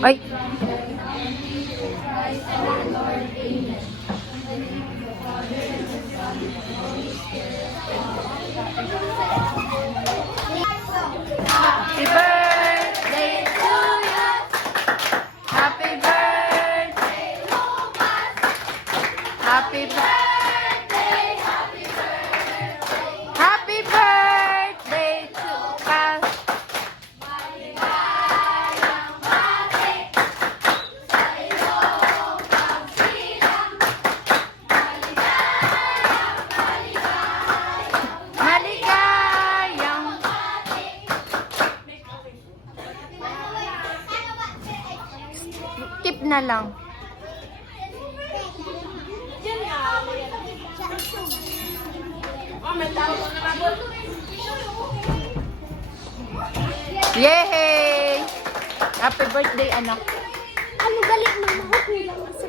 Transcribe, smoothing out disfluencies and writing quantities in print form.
Ay! Happy birthday to you! Happy birthday, Lucas! Happy birthday! Happy birthday! Happy birthday to us! Maligayang bati sa iyong pagsilang. Maligayang tip na lang. Yay! Happy birthday, anak. Ano galit mama ko? Kulang sa